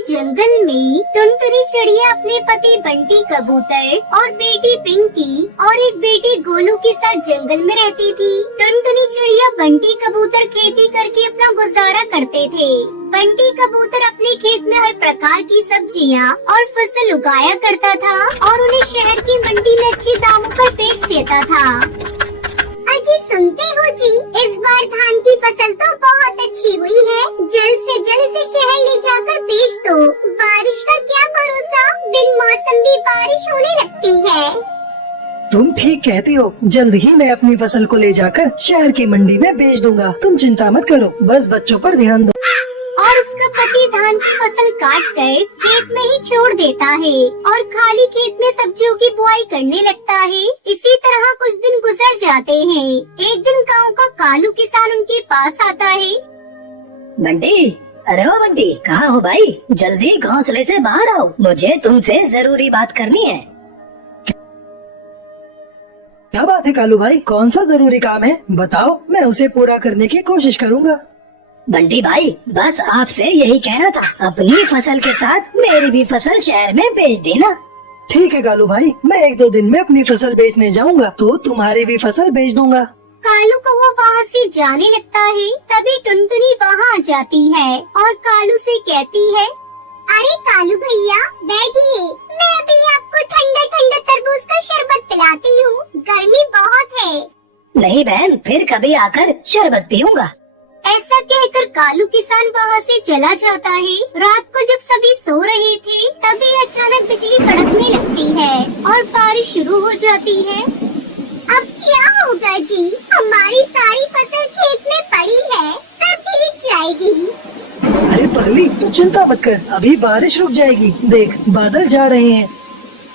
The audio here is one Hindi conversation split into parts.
जंगल में टुनटुनी चिड़िया अपने पति बंटी कबूतर और बेटी पिंकी और एक बेटे गोलू के साथ जंगल में रहती थी। टुनटुनी चिड़िया बंटी कबूतर खेती करके अपना गुजारा करते थे। बंटी कबूतर अपने खेत में हर प्रकार की सब्जियां और फसल उगाया करता था और उन्हें शहर की मंडी में अच्छे दामों पर बेच देता था। अजी सुनते हो जी, इस बार धान की फसल तो बहुत अच्छी हुई है। जल्द से शहर ले जाकर बेच दो। बारिश का क्या भरोसा, बिन मौसम भी बारिश होने लगती है। तुम ठीक कहती हो, जल्द ही मैं अपनी फसल को ले जाकर शहर की मंडी में बेच दूंगा। तुम चिंता मत करो, बस बच्चों पर ध्यान दो। और उसका पति धान की फसल काट कर खेत में ही छोड़ देता है और खाली खेत में सब्जियों की बुआई करने लगता है। इसी तरह कुछ दिन गुजर जाते हैं। एक दिन गांव का कालू किसान उनके पास आता है। बंटी, अरे ओ बंटी, कहाँ हो भाई? जल्दी घोंसले से बाहर आओ, मुझे तुमसे जरूरी बात करनी है। क्या बात है कालू भाई, कौन सा जरूरी काम है? बताओ, मैं उसे पूरा करने की कोशिश करूँगा। बंटी भाई, बस आपसे यही कहना था, अपनी फसल के साथ मेरी भी फसल शहर में बेच देना। ठीक है कालू भाई, मैं 1-2 दिन में अपनी फसल बेचने जाऊंगा तो तुम्हारी भी फसल बेच दूंगा। कालू को वो वहाँ से जाने लगता है। तभी टुनटुनी वहाँ आ जाती है और कालू से कहती है, अरे कालू भैया बैठिए, मैं अभी आपको ठंडा ठंडा तरबूज का शरबत पिलाती हूँ। गर्मी बहुत है। नहीं बहन, फिर कभी आकर शरबत पीऊंगा। ऐसा कहकर कालू किसान वहाँ से चला जाता है। रात को जब सभी सो रहे थे तभी अचानक बिजली कड़कने लगती है और बारिश शुरू हो जाती है। अब क्या होगा जी, हमारी सारी फसल खेत में पड़ी है, सब भीग जाएगी। अरे पगली, तू चिंता मत कर, अभी बारिश रुक जाएगी। देख, बादल जा रहे हैं।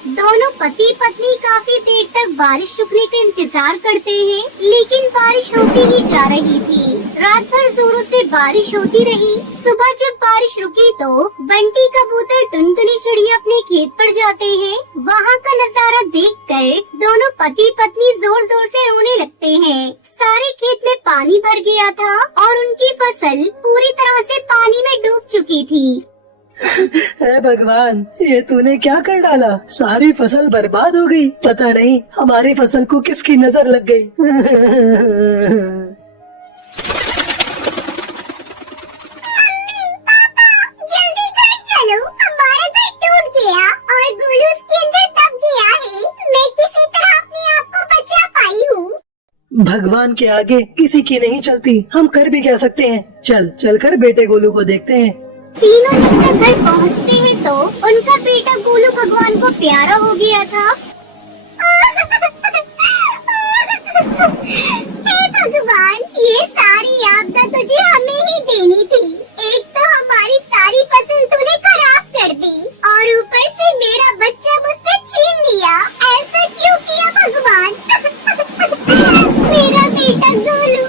दोनों पति पत्नी काफी देर तक बारिश रुकने का इंतजार करते हैं, लेकिन बारिश होती ही जा रही थी। रात भर जोरों से बारिश होती रही। सुबह जब बारिश रुकी तो बंटी कबूतर टुनटुनी चिड़िया अपने खेत पर जाते हैं। वहाँ का नजारा देखकर दोनों पति पत्नी जोर जोर से रोने लगते हैं। सारे खेत में पानी भर गया था और उनकी फसल पूरी तरह से पानी में डूब चुकी थी। हे भगवान, ये तूने क्या कर डाला? सारी फसल बर्बाद हो गई। पता नहीं हमारी फसल को किसकी नजर लग गई। जल्दी घर चलो, हमारा घर टूट गया और गोलू उसके अंदर दब गया है। मैं किसी तरह अपने आप को बचा पाई हूँ। भगवान के आगे किसी की नहीं चलती, हम कर भी क्या सकते हैं। चल कर बेटे गोलू को देखते हैं। तीनों जब तक घर पहुँचते हैं तो उनका बेटा गोलू भगवान को प्यारा हो गया था। हे भगवान, ये सारी आपदा तुझे हमें ही देनी थी। एक तो हमारी सारी फसल तूने खराब कर दी और ऊपर से मेरा बच्चा मुझसे छीन लिया। ऐसा क्यों किया भगवान? मेरा बेटा गोलू।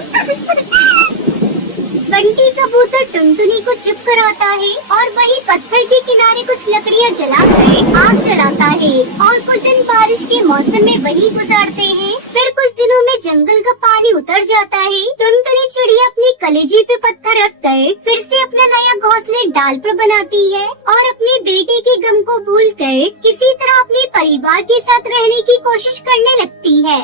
बंटी कबूतर टुनटुनी को चुप कराता है और वही पत्थर के किनारे कुछ लकड़ियाँ जलाकर आग जलाता है और कुछ दिन बारिश के मौसम में वही गुजारते हैं। फिर कुछ दिनों में जंगल का पानी उतर जाता है। टुनटुनी चिड़िया अपनी कलेजी पे पत्थर रखकर फिर से अपना नया घोंसला एक डाल पर बनाती है और अपने बेटे के गम को भूलकर किसी तरह अपने परिवार के साथ रहने की कोशिश करने लगती है।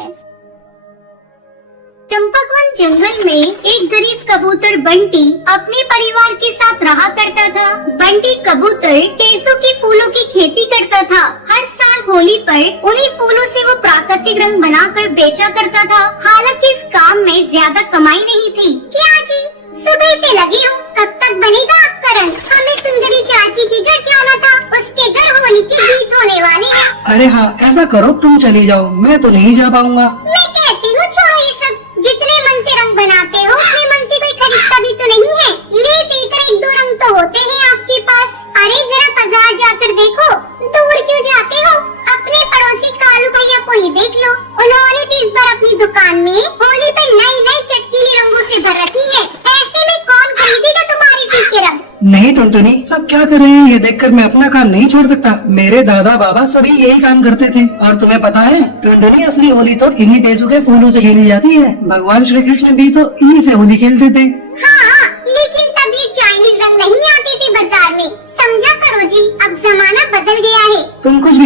चंपकवन जंगल में एक गरीब कबूतर बंटी अपने परिवार के साथ रहा करता था। बंटी कबूतर टेसों के फूलों की खेती करता था। हर साल होली पर उन्हीं फूलों से वो प्राकृतिक रंग बनाकर बेचा करता था। हालांकि इस काम में ज्यादा कमाई नहीं थी। क्या जी, सुबह से लगी हूँ, कब तक बनेगा आपका रंग? हमें सुंदरी चाची के घर जाना था, उसके घर होली के गीत होने वाले हैं। अरे हाँ, ऐसा करो, तुम चली जाओ, मैं तो नहीं जा पाऊंगा। मैं कहती हूँ छोड़ो ये सब, जितने मन से रंग बनाते हो अपने मन से कोई खरीदता भी तो नहीं है। ले देकर 1-2 रंग तो होते हैं आपके पास। अरे जरा बाजार जाकर देखो, दूर क्यों जाते हो? अपने पड़ोसी कालू भैया को ही देख लो, उन्होंने भी इस बार अपनी दुकान में होली पर नई चटकीले रंगों से भर रखी है। ऐसे में कौन खरीदेगा तुम्हारे फीके रंग? नहीं टुनटुनी, सब क्या कर रहे हैं ये देखकर मैं अपना काम नहीं छोड़ सकता। मेरे दादा बाबा सभी यही काम करते थे। और तुम्हें पता है टुनटुनी, असली होली तो इन्हीं टेसू के फूलों से खेली जाती है। भगवान श्री कृष्ण भी तो इन्हीं से होली खेलते थे। हाँ, लेकिन तब ये चाइनीज रंग नहीं आते थे बाजार में, समझा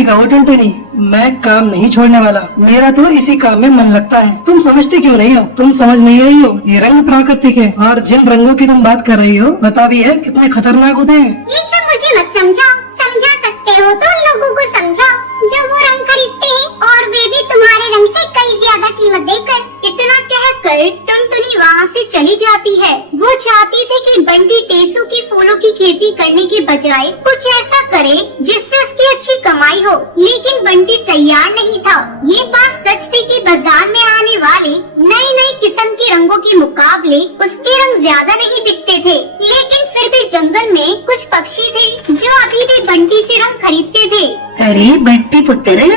कहो टुनटुनी, मैं काम नहीं छोड़ने वाला। मेरा तो इसी काम में मन लगता है। तुम समझती क्यों नहीं हो? तुम समझ नहीं रही हो, ये रंग प्राकृतिक है और जिन रंगों की तुम बात कर रही हो पता भी है कितने खतरनाक होते हैं। ये सब मुझे मत समझाओ। समझा सकते हो तो उन लोगों को समझाओ जो वो रंग खरीदते हैं, और वे भी तुम्हारे रंग से कई ज्यादा कीमत देकर। इतना कहकर टुनटुनी वहाँ से चली जाती है। वो चाहती थी कि बंटी टेसू की फूलों की खेती करने के बजाय कुछ ऐसा करे जिससे उसकी अच्छी कमाई हो, लेकिन बंटी तैयार नहीं था। ये बात सच थी कि बाजार में आने वाले नई नई किस्म के रंगों के मुकाबले उसके रंग ज्यादा नहीं बिकते थे, लेकिन फिर भी जंगल में कुछ पक्षी थे जो अभी भी बंटी से रंग खरीदते थे। अरे बंटी पुत्र,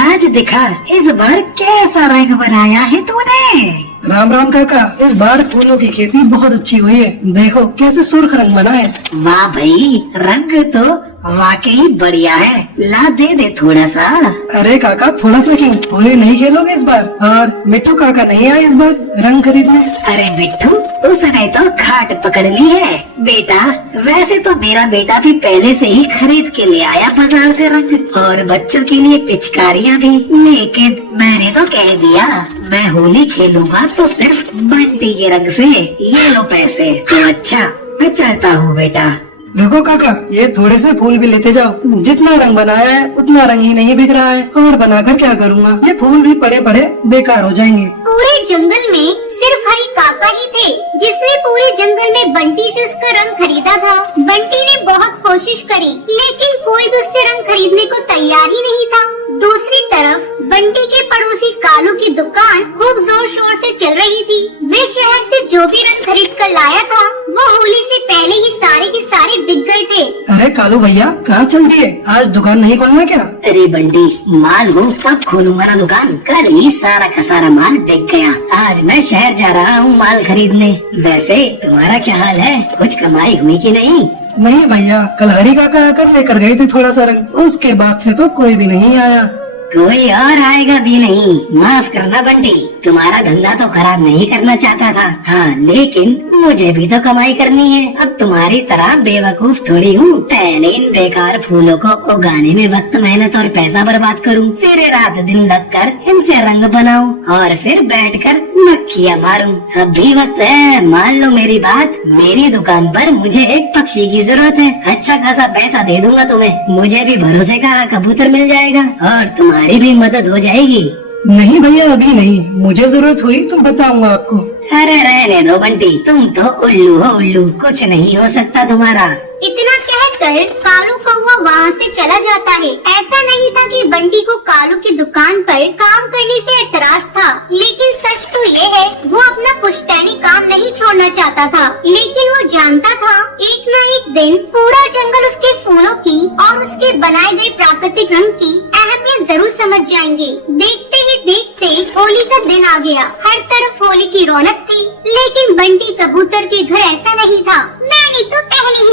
आज दिखा इस बार कैसा रंग बनाया है तूने। राम राम काका, इस बार फूलों की खेती बहुत अच्छी हुई है। देखो कैसे सुर्ख रंग बना है। वाह भाई, रंग तो वाकई बढ़िया है। ला दे दे थोड़ा सा। अरे काका थोड़ा सा क्यों, होली नहीं खेलोगे इस बार? और मिट्टू काका नहीं आए इस बार रंग खरीदने? अरे बिट्टू, उसने तो खाट पकड़ ली है। बेटा, वैसे तो मेरा बेटा भी पहले से ही खरीद के ले आया बाजार से रंग, और बच्चों के लिए पिचकारियाँ भी। लेकिन मैंने तो कह दिया मैं होली खेलूंगा तो सिर्फ बंटी के रंग से। ये लो पैसे। तो अच्छा, मैं चलता हूँ बेटा। रुको काका, ये थोड़े से फूल भी लेते जाओ। जितना रंग बनाया है उतना रंग ही नहीं बिक रहा है, और बनाकर क्या करूँगा? ये फूल भी पड़े पड़े बेकार हो जाएंगे। पूरे जंगल में सिर्फ हरी काका ही थे जिसने पूरे जंगल में बंटी से उसका रंग खरीदा था। बंटी ने बहुत कोशिश करी, लेकिन कोई भी उससे रंग खरीदने को तैयार ही नहीं था। दूसरी तरफ बंटी के पड़ोसी कालू की दुकान खूब जोर शोर से चल रही थी। वे शहर से जो भी रंग खरीद कर लाया था वो होली से पहले ही सारे के सारे बिक गए थे। अरे कालू भैया, कहाँ चल दिए? आज दुकान नहीं खोलना क्या? अरे बंटी, माल हो तब खोलूंगा ना दुकान। कल ही सारा का सारा माल बिक गया। आज मैं शहर जा रहा हूँ माल खरीदने। वैसे तुम्हारा क्या हाल है? कुछ कमाई हुई कि नहीं? नहीं भैया, कल हरी काका आकर लेकर गए थे थोड़ा सा रंग, उसके बाद से तो कोई भी नहीं आया। कोई और आएगा भी नहीं। माफ करना बंटी, तुम्हारा धंधा तो खराब नहीं करना चाहता था। हाँ, लेकिन मुझे भी तो कमाई करनी है। अब तुम्हारी तरह बेवकूफ थोड़ी हूँ। पहले इन बेकार फूलों को उगाने में वक्त, मेहनत और पैसा बर्बाद करूँ, फिर रात दिन लगकर इनसे रंग बनाऊं और फिर बैठकर मक्खियाँ मारूं। अब भी वक्त है, मान लो मेरी बात। मेरी दुकान पर मुझे एक पक्षी की जरूरत है। अच्छा खासा पैसा दे दूंगा तुम्हें। मुझे भी भरोसे का कबूतर मिल जाएगा और तुम्हारी भी मदद हो जाएगी। नहीं भैया, अभी नहीं। मुझे जरूरत हुई तो बताऊंगा आपको। अरे रहने दो बंटी, तुम तो उल्लू हो उल्लू, कुछ नहीं हो सकता तुम्हारा। इतना कहकर कालू कौवा वहाँ से चला जाता है। ऐसा नहीं था कि बंटी को कालू की दुकान पर काम करने से एतराज था, लेकिन सच तो ये है वो अपना पुश्तैनी काम नहीं छोड़ना चाहता था। लेकिन वो जानता था एक न एक दिन पूरा जंगल उसके फूलों की और उसके बनाए गए प्राकृतिक रंग की अहमियत जरूर समझ जाएंगे। देखते ही देखते होली का दिन आ गया। हर तरफ होली की रौनक थी, लेकिन बंटी कबूतर के घर ऐसा नहीं था। मैंने तो पहले